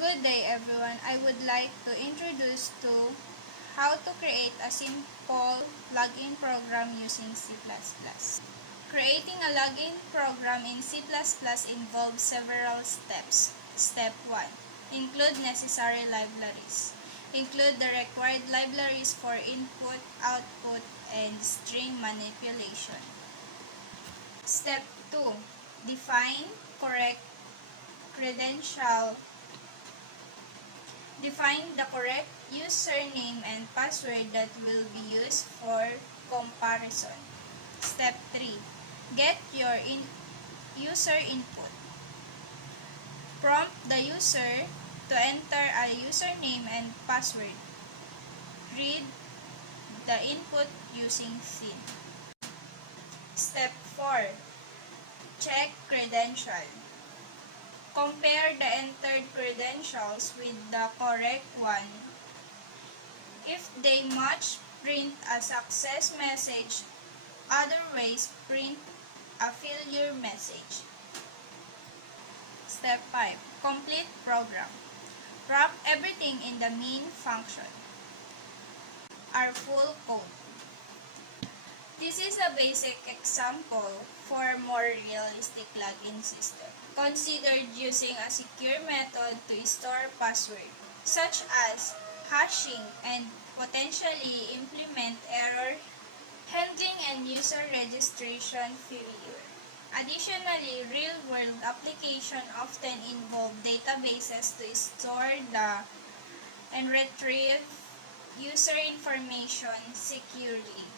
Good day everyone. I would like to introduce to how to create a simple login program using C++. Creating a login program in C++ involves several steps. Step 1. Include necessary libraries. Include the required libraries for input, output, and string manipulation. Step 2. Define correct credential. Define the correct username and password that will be used for comparison. Step 3. Get your user input. Prompt the user to enter a username and password. Read the input using SYN. Step 4. Check credential. Compare the entered credentials with the correct one. If they match, print a success message. Otherwise, print a failure message. Step 5. Complete program. Wrap everything in the main function. Our full code. This is a basic example for more realistic login system. Consider using a secure method to store password, such as hashing, and potentially implement error handling and user registration failure. Additionally, real-world applications often involve databases to store and retrieve user information securely.